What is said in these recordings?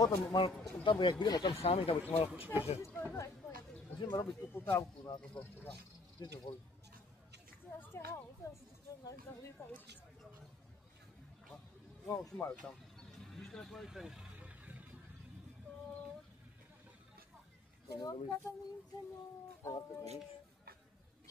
Potom tam, jak budeme tam sami, tam by to malo určite, že môžeme robiť tú potávku na toto. Kde to boli? No, už majú tam. Víš, na tvojej ceny?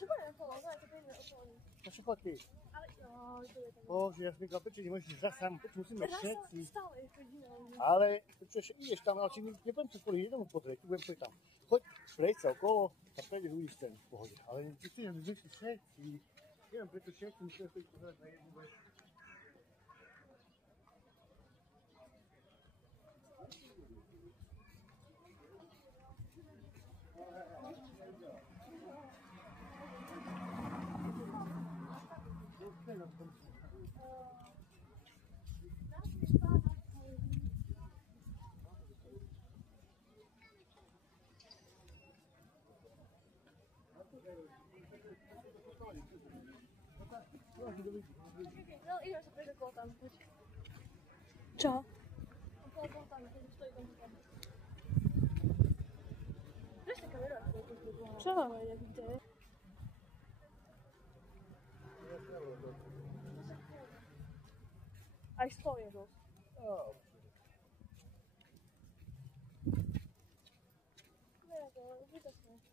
Coba ya kalau nggak tapi nggak otomatis. Naše chodí. Ale jo, to je tam. Bože, ja som říkal, prečo nemôžeš zasám, prečo musíme všetci. Stále chodíme. Ale prečo ešte ideš tam, ale či nebudem sa kvôli jednomu potrebiť, budem chodit tam. Choď, prejď sa okolo a prejdeš uvidíš ten v pohode. Ale ty chceš, aby vyšli všetci. Neviem, prečo všetci musíme chodiť pozerať na jednu vec. No, idem sa prejsť okolo tam, poď. Čo? Okolo tam, keď stojí tam. Vieš taká vera, Čo? Jak kde? Aj 100 je dosť. Ne, to je zbytočné.